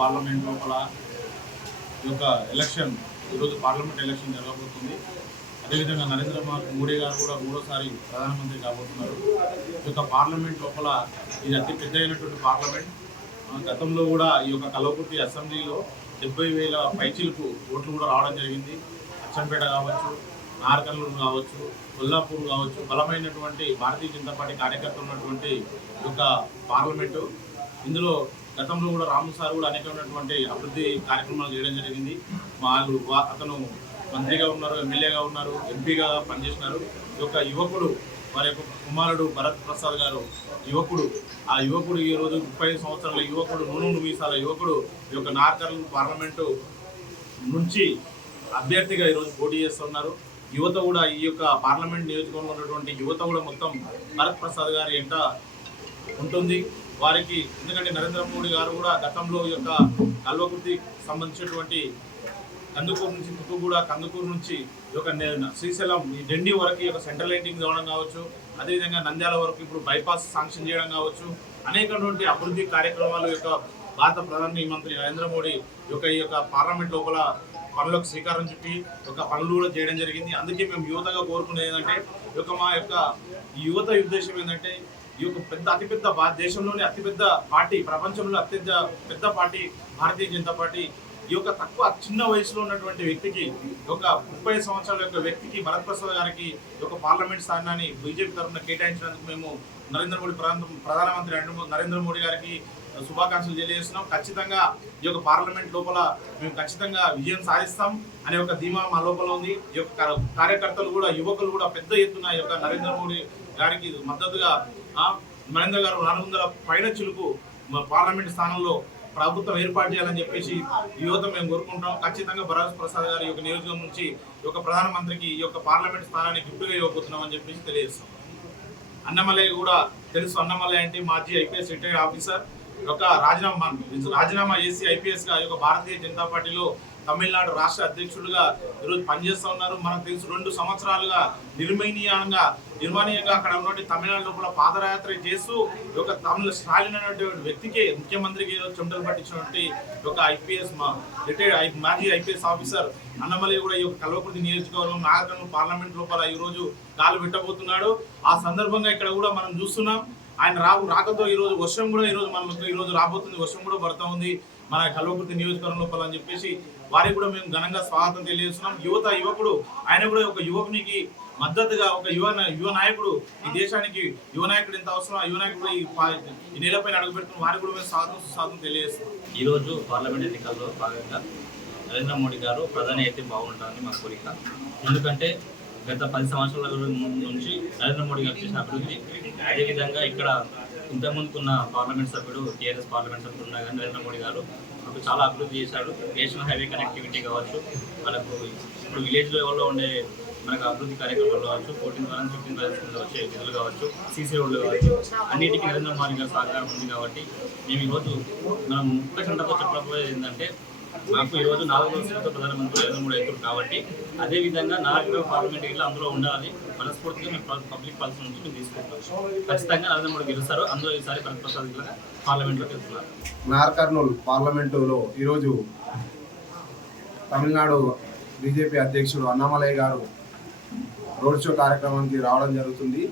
Parliament లోపల ఈ యొక్క ఎలక్షన్ ఈరోజు పార్లమెంట్ ఎలక్షన్ జరగబోతుంది. అదేవిధంగా నరేంద్ర మోడీ గారు కూడా మూడోసారి ప్రధానమంత్రి కాబోతున్నారు. ఈ యొక్క పార్లమెంట్ లోపల ఇది అతి పెద్ద అయినటువంటి పార్లమెంట్. గతంలో కూడా ఈ యొక్క కల్వకుర్తి అసెంబ్లీలో 70,000 పైచీలకు ఓట్లు కూడా రావడం జరిగింది. అచ్చంపేట కావచ్చు, నార్కర్నూలు కావచ్చు, కొల్లాపూర్ కావచ్చు, బలమైనటువంటి భారతీయ జనతా పార్టీ కార్యకర్తలు ఉన్నటువంటి ఈ యొక్క పార్లమెంటు. ఇందులో గతంలో కూడా రాము సార్ కూడా అనేకమైనటువంటి అభివృద్ధి కార్యక్రమాలు చేయడం జరిగింది. అతను మంత్రిగా ఉన్నారు, ఎమ్మెల్యేగా ఉన్నారు, ఎంపీగా పనిచేసినారు. ఈ యొక్క యువకుడు వారి యొక్క కుమారుడు భరత్ ప్రసాద్ గారు యువకుడు. ఆ యువకుడు ఈరోజు 35 సంవత్సరాల యువకుడు, నూనె మీసాల యువకుడు ఈ యొక్క నార్కర్నూలు పార్లమెంటు నుంచి అభ్యర్థిగా ఈరోజు పోటీ చేస్తున్నారు. యువత కూడా ఈ యొక్క పార్లమెంట్ నియోజకవర్గంలో ఉన్నటువంటి యువత కూడా మొత్తం భరత్ ప్రసాద్ గారి ఎంట ఉంటుంది. వారికి ఎందుకంటే నరేంద్ర మోడీ గారు కూడా గతంలో ఈ యొక్క కల్వకుర్తి సంబంధించినటువంటి కందుకూరు నుంచి తుక్కుగూడ, కందుకూరు నుంచి ఈ యొక్క శ్రీశైలం ఈ ఢిల్లీ వరకు ఈ యొక్క సెంట్రల్ లైటింగ్ కావడం కావచ్చు, అదేవిధంగా నంద్యాల వరకు ఇప్పుడు బైపాస్ శాంక్షన్ చేయడం కావచ్చు, అనేకటువంటి అభివృద్ధి కార్యక్రమాలు యొక్క భారత ప్రధానమంత్రి నరేంద్ర మోడీ ఈ యొక్క పార్లమెంట్ లోపల పనులకు శ్రీకారం చుట్టి ఒక పనులు కూడా చేయడం జరిగింది. అందుకే మేము యువతగా కోరుకునేది ఏంటంటే మా యొక్క యువత ఉద్దేశం ఏంటంటే ఈ యొక్క అతిపెద్ద దేశంలోనే అతిపెద్ద పార్టీ, ప్రపంచంలో అత్యంత పెద్ద పార్టీ భారతీయ జనతా పార్టీ. ఈ యొక్క చిన్న వయసులో ఉన్నటువంటి వ్యక్తికి, ఒక 30 సంవత్సరాల యొక్క వ్యక్తికి, భరత్ ప్రసాద్ గారికి ఒక పార్లమెంట్ స్థానాన్ని బీజేపీ తరఫున కేటాయించినందుకు మేము ప్రధానమంత్రి నరేంద్ర మోడీ గారికి శుభాకాంక్షలు తెలియజేస్తున్నాం. ఖచ్చితంగా ఈ యొక్క పార్లమెంట్ లోపల మేము ఖచ్చితంగా విజయం సాధిస్తాం అనే ఒక ధీమా మా లోపల ఉంది. ఈ యొక్క కార్యకర్తలు కూడా, యువకులు కూడా పెద్ద ఎత్తున ఈ యొక్క నరేంద్ర మోడీ గారికి మద్దతుగా నరేంద్ర గారు 400 పైన చిలుకు పార్లమెంట్ స్థానంలో ప్రభుత్వం ఏర్పాటు చేయాలని చెప్పేసి యువత మేము కోరుకుంటాం. ఖచ్చితంగా భరత్ ప్రసాద్ గారి యొక్క నియోజకవర్గం నుంచి ఈ యొక్క ప్రధానమంత్రికి ఈ యొక్క పార్లమెంట్ స్థానాన్ని గిఫ్ట్గా ఇవ్వబోతున్నాం అని చెప్పేసి తెలియజేస్తాం. అన్నమలై కూడా తెలుసు. అన్నమలై అంటే మాజీ ఐపీఎస్ రిటైర్డ్ ఆఫీసర్. ఒక రాజీనామా చేసి ఐపీఎస్గా ఈ యొక్క భారతీయ జనతా పార్టీలో తమిళనాడు రాష్ట్ర అధ్యక్షుడిగా ఈరోజు పనిచేస్తూ ఉన్నారు. మనకు తెలుసు 2 సంవత్సరాలుగా నిర్మాణీయంగా అక్కడ ఉన్నటువంటి తమిళనాడు లోపల పాదయాత్ర చేస్తూ ఒక తమిళ స్టాలిన్ అనేటువంటి వ్యక్తికి, ముఖ్యమంత్రికి చెమటలు పట్టించినటువంటి ఒక ఐపీఎస్ మాజీ ఐపీఎస్ ఆఫీసర్ అన్నమలై కూడా ఈ యొక్క కల్వకుర్తి నియోజకవర్గం నాగర్కర్నూలు పార్లమెంట్ లోపల ఈరోజు కాలు పెట్టబోతున్నాడు. ఆ సందర్భంగా ఇక్కడ కూడా మనం చూస్తున్నాం ఆయన రాకతో ఈరోజు వర్షం కూడా ఈరోజు రాబోతుంది. వర్షం కూడా పడుతూ ఉంది మన కల్వకుర్తి నియోజకవర్గం లోపల అని చెప్పేసి వారికి కూడా మేము ఘనంగా స్వాగతం తెలియజేస్తున్నాం. యువకుడు ఆయన కూడా ఒక యువకునికి మద్దతుగా ఒక యువ నాయకుడు, ఈ దేశానికి యువ నాయకుడు ఎంత అవసరం, యువ నాయకుడు ఈ నేలపైన అడుగుపెడుతున్న వారికి కూడా మేము స్వాగతం తెలియజేస్తున్నాం. ఈరోజు పార్లమెంట్ ఎన్నికల్లో భాగంగా నరేంద్ర మోడీ గారు ప్రధాని అయితే బాగుంటారని మా కోరిక. ఎందుకంటే గత 10 సంవత్సరాల నుంచి నరేంద్ర మోడీ గారు చేసిన అభివృద్ధి, అదేవిధంగా ఇక్కడ ఇంతకుముందుకున్న పార్లమెంట్ సభ్యుడు టీఆర్ఎస్ పార్లమెంట్ సభ్యుడు ఉన్నా కానీ నరేంద్ర మోడీ గారు మనకు చాలా అభివృద్ధి చేశాడు. నేషనల్ హైవే కనెక్టివిటీ కావచ్చు, మనకు ఇప్పుడు విలేజ్ లెవెల్లో ఉండే మనకు అభివృద్ధి కార్యక్రమాలు కావచ్చు, 14 నుంచి 15 వచ్చే నిధులు కావచ్చు, సీసీ రోడ్లు కావచ్చు, అన్నిటికీ నరేంద్ర మోడీ గారు సహకారం ఉంది. కాబట్టి మేము ఈరోజు మనం ముక్త కంటతో చెప్పకపోయేది ఏంటంటే మాకు ఈరోజు 400 సీట్లతో ప్రధానమంత్రి నరేంద్ర మోడీ అవుతుంది. కాబట్టి అదేవిధంగా 4 పార్లమెంట్ ఏరియాలో అందులో ఉండాలి మనస్ఫూర్తిగా మేము పబ్లిక్ పాలసీ నుంచి మేము తీసుకుంటాం. ఖచ్చితంగా నరేంద్ర మోడీ గెలుస్తారు. అందులో ఈసారి భరత్ ప్రసాద్ గారు పార్లమెంట్లోకి వెళ్తున్నారు. నార్కర్నూలు పార్లమెంటులో ఈరోజు తమిళనాడు బీజేపీ అధ్యక్షుడు అన్నామలై గారు రోడ్ షో కార్యక్రమానికి రావడం జరుగుతుంది.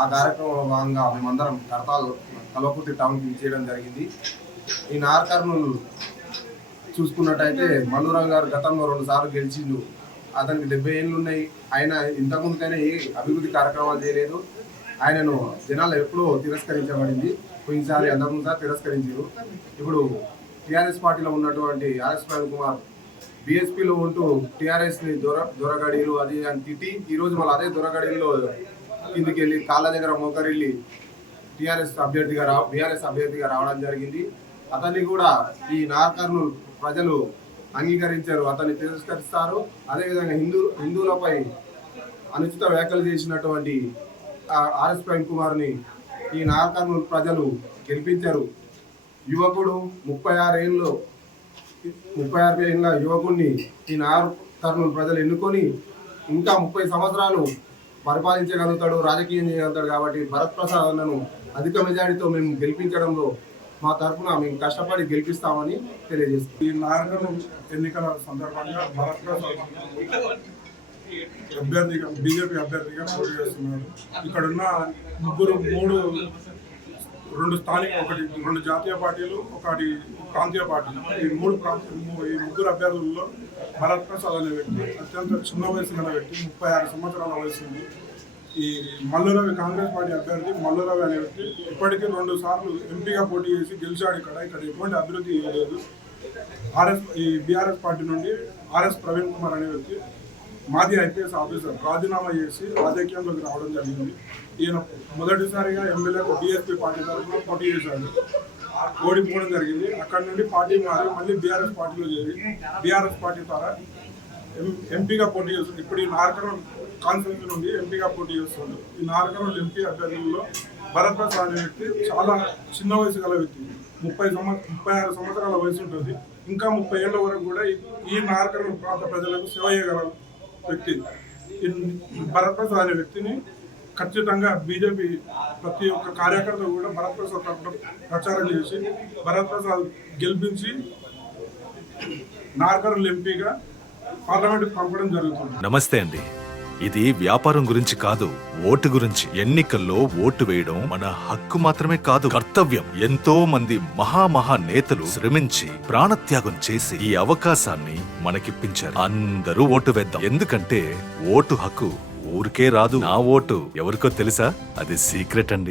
ఆ కార్యక్రమంలో భాగంగా మేమందరం కల్వకుర్తి టౌన్కి విచ్చేయడం జరిగింది. ఈ నార్కర్నూలు చూసుకున్నట్టయితే మల్లురావు గారు గతంలో 2 సార్లు గెలిచిండు. అతనికి 70 ఏళ్ళు ఉన్నాయి. ఆయన ఇంతకుముందుకైనా ఏ అభివృద్ధి కార్యక్రమాలు చేయలేదు. ఆయనను జనాలు ఎప్పుడూ తిరస్కరించబడింది. పోయినసారి అంతకుముందుసారి తిరస్కరించారు. ఇప్పుడు టీఆర్ఎస్ పార్టీలో ఉన్నటువంటి ఆర్ఎస్ ప్రవీణ్ కుమార్ బీఎస్పీలో ఉంటూ టీఆర్ఎస్ని దొరగడీలు అది అని తిట్టి ఈరోజు మళ్ళీ అదే దొరగడీల్లో కిందికి వెళ్ళి కాళ్ళ దగ్గర మోకరిల్లి బీఆర్ఎస్ అభ్యర్థిగా రావడం జరిగింది. అతన్ని కూడా ఈ నార్కర్నూలు ప్రజలు అంగీకరించారు, అతన్ని తిరస్కరిస్తారు. అదేవిధంగా హిందువులపై అనుచిత వ్యాఖ్యలు చేసినటువంటి ఆర్ఎస్ ప్రవీణ్ కుమార్ని ఈ నార్కర్నూలు ప్రజలు గెలిపించారు. యువకుడు 36 ఏళ్ళ యువకుడిని ఈ నార్కర్నూలు ప్రజలు ఎన్నుకొని ఇంకా 30 సంవత్సరాలు పరిపాలించగలుగుతాడు, రాజకీయం చేయగలుగుతాడు. కాబట్టి భరత్ ప్రసాద్ అన్నను అధిక మెజారిటీతో మేము గెలిపించడంలో మా తరఫున మేము కష్టపడి గెలిపిస్తామని తెలియజేస్తాం. ఈ నాయకులు ఎన్నికల సందర్భంగా భరత్ ప్రసాద్ అభ్యర్థిగా బీజేపీ అభ్యర్థిగా పోటీ చేస్తున్నారు. ఇక్కడున్న రెండు స్థానిక, రెండు జాతీయ పార్టీలు, ఒకటి ప్రాంతీయ పార్టీలు. ఈ ముగ్గురు అభ్యర్థుల్లో భరత్ ప్రసాద్ అనే వ్యక్తి అత్యంత చిన్న వయసు గల వ్యక్తి, 36 సంవత్సరాల వయసు ఉంది. ఈ మల్లురవి కాంగ్రెస్ పార్టీ అభ్యర్థి మల్లురవి అనే వ్యక్తి ఇప్పటికీ 2 సార్లు ఎంపీగా పోటీ చేసి గెలిచాడు. ఇక్కడ ఎటువంటి అభివృద్ధి లేదు. బీఆర్ఎస్ పార్టీ నుండి ఆర్ఎస్ ప్రవీణ్ కుమార్ అనే వ్యక్తి మాజీ ఐపీఎస్ ఆఫీసర్ రాజీనామా చేసి రాజకీయంలోకి రావడం జరిగింది. ఈయన మొదటిసారిగా ఎమ్మెల్యేకు బీఎస్పీ పార్టీ తరఫున పోటీ చేశాడు, ఓడిపోవడం జరిగింది. అక్కడి నుండి పార్టీ మారి మళ్ళీ బీఆర్ఎస్ పార్టీలో చేరి బీఆర్ఎస్ పార్టీ ద్వారా ఎంపీగా పోటీ చేస్తుంది. ఇప్పుడు ఈ నార్కరం కాన్స్టిట్యూన్సీ నుండి ఎంపీగా పోటీ చేస్తుంది. ఈ నార్కరం ఎంపీ అభ్యర్థుల్లో భరత్ ప్రసాద్ అనే వ్యక్తి చాలా చిన్న వయసు గల వ్యక్తి, 36 సంవత్సరాల వయసు ఉంటుంది. ఇంకా 30 ఏళ్ల వరకు కూడా ఈ నార్కరం ప్రాంత ప్రజలకు సేవ చేయగల వ్యక్తి. భరత్ ప్రసాద్ అనే వ్యక్తిని ఖచ్చితంగా బీజేపీ ప్రతి ఒక్క కార్యకర్త కూడా భరత్ ప్రసాద్ తరఫున ప్రచారం చేసి భరత్ ప్రసాద్ గెలిపించి నార్కర్నూలు ఎంపీగా పార్లమెంట్కి పంపడం జరుగుతుంది. నమస్తే అండి. ఇది వ్యాపారం గురించి కాదు, ఓటు గురించి. ఎన్నికల్లో ఓటు వేయడం మన హక్కు మాత్రమే కాదు, కర్తవ్యం. ఎంతో మంది మహా నేతలు శ్రమించి ప్రాణత్యాగం చేసి ఈ అవకాశాన్ని మనకిప్పించారు. అందరూ ఓటు వేద్దాం. ఎందుకంటే ఓటు హక్కు ఊరికే రాదు. నా ఓటు ఎవరికో తెలుసా? అది సీక్రెట్ అండి.